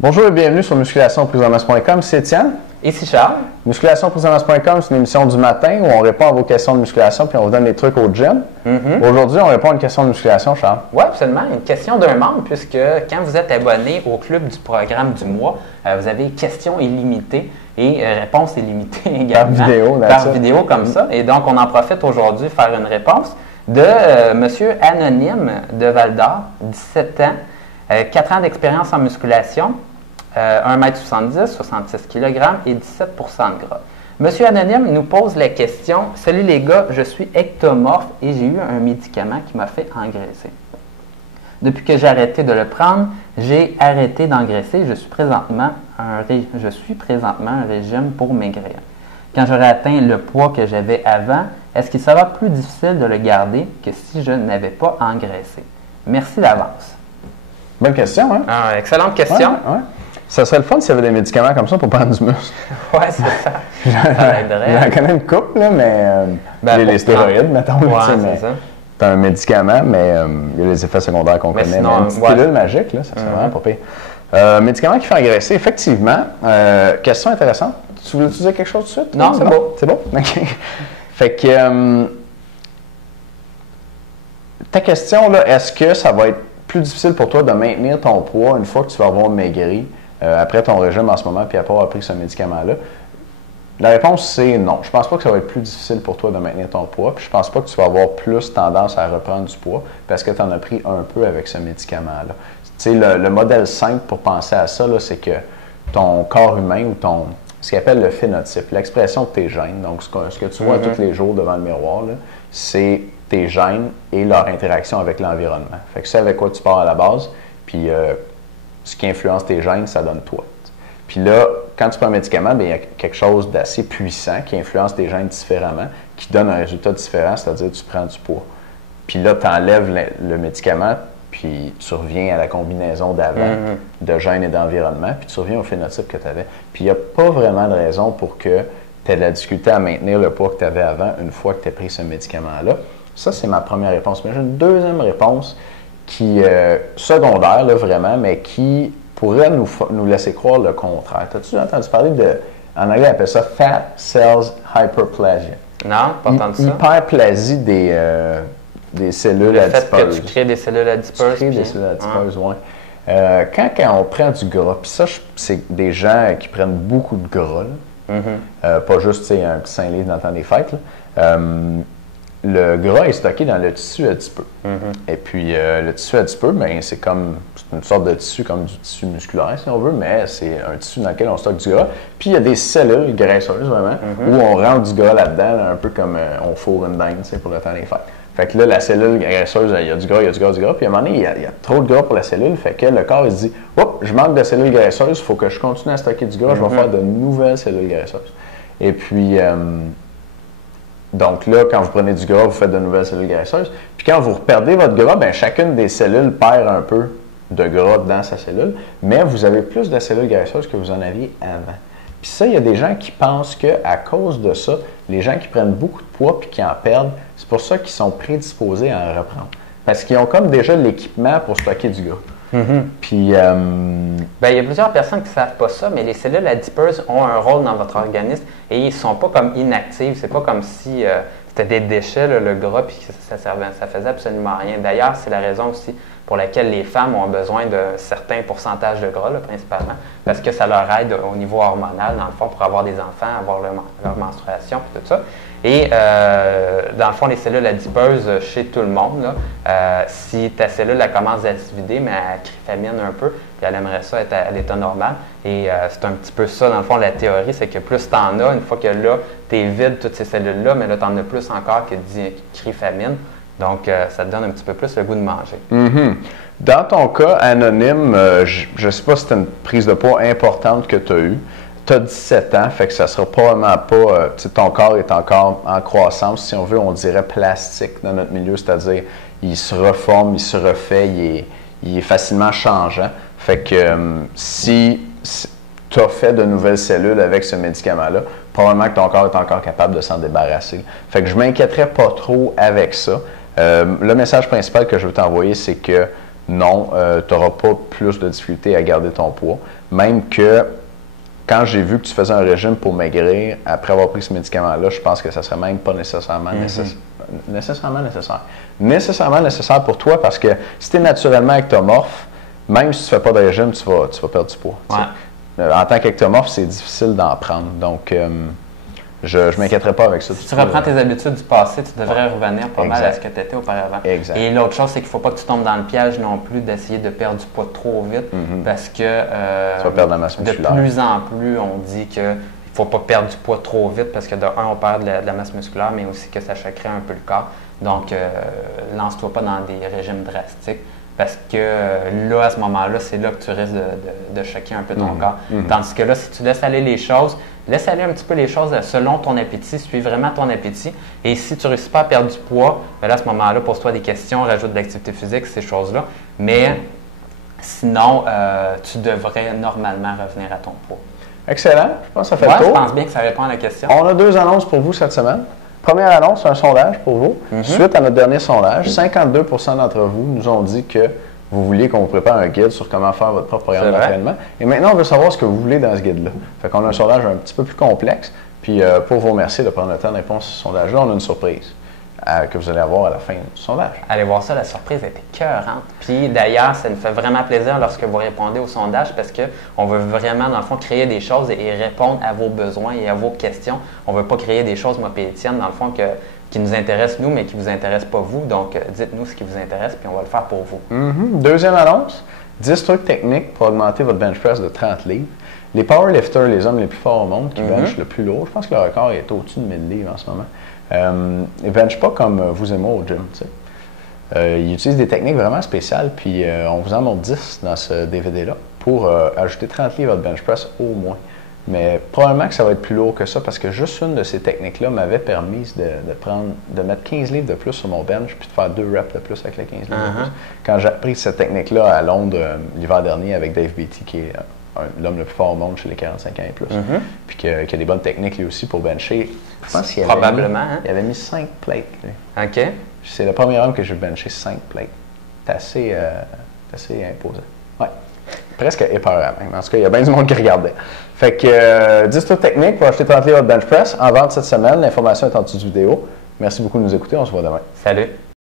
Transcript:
Bonjour et bienvenue sur musculationprisemasse.com, c'est Étienne. Ici Charles. Musculationprisemasse.com, c'est une émission du matin où on répond à vos questions de musculation puis on vous donne des trucs au gym. Aujourd'hui, on répond à une question de musculation, Charles. Oui, absolument. Une question d'un membre, puisque quand vous êtes abonné au club du programme du mois, vous avez questions illimitées et réponses illimitées également. Par vidéo comme ça. Et donc, on en profite aujourd'hui de faire une réponse de Monsieur Anonyme de Val-d'Or, 17 ans, 4 ans d'expérience en musculation. 1,70 m, 66 kg et 17 de gras. Monsieur Anonyme nous pose la question « Salut les gars, je suis ectomorphe et j'ai eu un médicament qui m'a fait engraisser. Depuis que j'ai arrêté de le prendre, j'ai arrêté d'engraisser. Je suis présentement un régime pour maigrir. Quand j'aurai atteint le poids que j'avais avant, est-ce qu'il sera plus difficile de le garder que si je n'avais pas engraissé? Merci d'avance. » Bonne question, hein? Excellente question. Ouais. Ça serait le fun s'il y avait des médicaments comme ça pour prendre du muscle. Oui, c'est ça. Ça aiderait. J'en connais une couple, là, mais les stéroïdes, mettons. Ouais, c'est ça. C'est un médicament, mais il y a les effets secondaires qu'on connaît. Sinon, mais une petite pilule magique, là, ça serait vraiment pas pire. Médicament qui fait engraisser, effectivement. Question intéressante. Tu voulais dire quelque chose tout de suite? Non, c'est bon. C'est bon? OK. Fait que ta question, là, est-ce que ça va être plus difficile pour toi de maintenir ton poids une fois que tu vas avoir maigri après ton régime en ce moment puis après avoir pris ce médicament-là? La réponse, c'est non. Je pense pas que ça va être plus difficile pour toi de maintenir ton poids. Puis je pense pas que tu vas avoir plus tendance à reprendre du poids parce que tu en as pris un peu avec ce médicament-là. Tu sais, le modèle simple pour penser à ça, c'est que ton corps humain ou ce qu'on appelle le phénotype, l'expression de tes gènes, donc ce que tu vois tous les jours devant le miroir, c'est tes gènes et leur interaction avec l'environnement. Fait que c'est avec quoi tu pars à la base, puis ce qui influence tes gènes, ça donne toi. Puis là, quand tu prends un médicament, bien, il y a quelque chose d'assez puissant qui influence tes gènes différemment, qui donne un résultat différent, c'est-à-dire que tu prends du poids. Puis là, tu enlèves le médicament, puis tu reviens à la combinaison d'avant, de gènes et d'environnement, puis tu reviens au phénotype que tu avais. Puis il n'y a pas vraiment de raison pour que tu aies de la difficulté à maintenir le poids que tu avais avant une fois que tu as pris ce médicament-là. Ça, c'est ma première réponse. Mais j'ai une deuxième réponse qui est secondaire, là, vraiment, mais qui pourrait nous laisser croire le contraire. As-tu entendu parler en anglais, on appelle ça Fat Cells Hyperplasia? Non, pas entendu ça. Hyperplasie des cellules adipeuses. Le fait que tu crées des cellules adipeuses. Tu crées des cellules adipeuses, oui. Quand on prend du gras, puis ça, c'est des gens qui prennent beaucoup de gras, pas juste un petit 5 livres dans le temps des fêtes, le gras est stocké dans le tissu adipeux. Et puis, le tissu adipeux, c'est une sorte de tissu comme du tissu musculaire, si on veut, mais c'est un tissu dans lequel on stocke du gras. Puis, il y a des cellules graisseuses, vraiment, où on rentre du gras là-dedans, là, un peu comme on fourre une dinde, pour le temps des fêtes. Fait que là, la cellule graisseuse, il y a du gras, Puis, à un moment donné, il y a trop de gras pour la cellule. Fait que le corps, il se dit, « Oups, je manque de cellules graisseuses, il faut que je continue à stocker du gras, je vais faire de nouvelles cellules graisseuses. » Et puis, donc là, quand vous prenez du gras, vous faites de nouvelles cellules graisseuses. Puis quand vous perdez votre gras, bien, chacune des cellules perd un peu de gras dans sa cellule, mais vous avez plus de cellules graisseuses que vous en aviez avant. Puis ça, il y a des gens qui pensent qu'à cause de ça, les gens qui prennent beaucoup de poids puis qui en perdent, c'est pour ça qu'ils sont prédisposés à en reprendre. Parce qu'ils ont comme déjà l'équipement pour stocker du gras. Puis, il y a plusieurs personnes qui ne savent pas ça, mais les cellules adipeuses ont un rôle dans votre organisme et ils ne sont pas comme inactives. C'est pas comme si c'était des déchets, le gras, puis ça faisait absolument rien. D'ailleurs, c'est la raison aussi pour laquelle les femmes ont besoin d'un certain pourcentage de gras, principalement, parce que ça leur aide au niveau hormonal, dans le fond, pour avoir des enfants, avoir leur menstruation, puis tout ça. Et dans le fond, les cellules adipeuses, chez tout le monde, si ta cellule elle commence à se vider, mais elle crifamine un peu, puis elle aimerait ça être à l'état normal. Et c'est un petit peu ça, dans le fond, la théorie, c'est que plus tu en as, une fois que là, tu es vide toutes ces cellules-là, mais là, tu en as plus encore qui crifamine. Donc, ça te donne un petit peu plus le goût de manger. Dans ton cas, Anonyme, je ne sais pas si c'est une prise de poids importante que tu as eue. Tu as 17 ans, fait que ça ne sera probablement pas... ton corps est encore en croissance, si on veut, on dirait plastique dans notre milieu, c'est-à-dire il se reforme, il se refait, il est facilement changeant. Fait que si tu as fait de nouvelles cellules avec ce médicament-là, probablement que ton corps est encore capable de s'en débarrasser. Fait que je ne m'inquiéterais pas trop avec ça. Le message principal que je veux t'envoyer, c'est que non, tu n'auras pas plus de difficulté à garder ton poids. Même que quand j'ai vu que tu faisais un régime pour maigrir, après avoir pris ce médicament-là, je pense que ça ne serait même pas nécessairement nécessaire pour toi parce que si tu es naturellement ectomorphe, même si tu ne fais pas de régime, tu vas perdre du poids. Ouais. En tant qu'ectomorphe, c'est difficile d'en prendre. Donc, je ne m'inquiéterais pas avec ça. Si tu reprends tes habitudes du passé, tu devrais revenir pas mal à ce que tu étais auparavant. Exact. Et l'autre chose, c'est qu'il ne faut pas que tu tombes dans le piège non plus d'essayer de perdre du poids trop vite parce que tu vas perdre la masse musculaire. De plus en plus, on dit qu'il ne faut pas perdre du poids trop vite parce que de un, on perd de la masse musculaire, mais aussi que ça choquerait un peu le corps. Donc, lance-toi pas dans des régimes drastiques. Parce que là, à ce moment-là, c'est là que tu risques de choquer un peu ton corps. Tandis que là, si tu laisses aller les choses, laisse aller un petit peu les choses selon ton appétit, suis vraiment ton appétit. Et si tu ne réussis pas à perdre du poids, bien là, à ce moment-là, pose-toi des questions, rajoute de l'activité physique, ces choses-là. Mais sinon, tu devrais normalement revenir à ton poids. Excellent. Je pense que ça fait le tour. Je pense bien que ça répond à la question. On a 2 annonces pour vous cette semaine. Première annonce, un sondage pour vous. Suite à notre dernier sondage, 52 d'entre vous nous ont dit que vous vouliez qu'on vous prépare un guide sur comment faire votre propre programme d'entraînement. Et maintenant, on veut savoir ce que vous voulez dans ce guide-là. Fait qu'on a un sondage un petit peu plus complexe. Puis pour vous remercier de prendre le temps de répondre à ce sondage-là, on a une surprise que vous allez avoir à la fin du sondage. Allez voir ça, la surprise était écœurante. Puis d'ailleurs, ça nous fait vraiment plaisir lorsque vous répondez au sondage parce qu'on veut vraiment, dans le fond, créer des choses et répondre à vos besoins et à vos questions. On ne veut pas créer des choses, moi et Étienne, dans le fond, qui nous intéressent nous, mais qui ne vous intéressent pas vous. Donc, dites-nous ce qui vous intéresse, puis on va le faire pour vous. Deuxième annonce, 10 trucs techniques pour augmenter votre bench press de 30 livres. Les powerlifters, les hommes les plus forts au monde, qui benchent le plus lourd, je pense que le record est au-dessus de 1000 livres en ce moment. Ils ne benchent pas comme vous et moi au gym. Ils utilisent des techniques vraiment spéciales, puis on vous en montre 10 dans ce DVD-là pour ajouter 30 livres à votre bench press au moins. Mais probablement que ça va être plus lourd que ça parce que juste une de ces techniques-là m'avait permis de mettre 15 livres de plus sur mon bench puis de faire 2 reps de plus avec les 15 livres de plus. Quand j'ai appris cette technique-là à Londres l'hiver dernier avec Dave Beatty, qui est l'homme le plus fort au monde chez les 45 ans et plus, puis qui a des bonnes techniques lui aussi pour bencher. Je pense qu'il avait mis 5 plates. OK. C'est le premier homme que j'ai benché 5 plates. C'est assez imposant. Ouais. Presque épeurant même. En tout cas, il y a bien du monde qui regardait. Fait que 10 trucs techniques pour acheter 30 livres de bench press en vente cette semaine. L'information est en dessous de vidéo. Merci beaucoup de nous écouter. On se voit demain. Salut.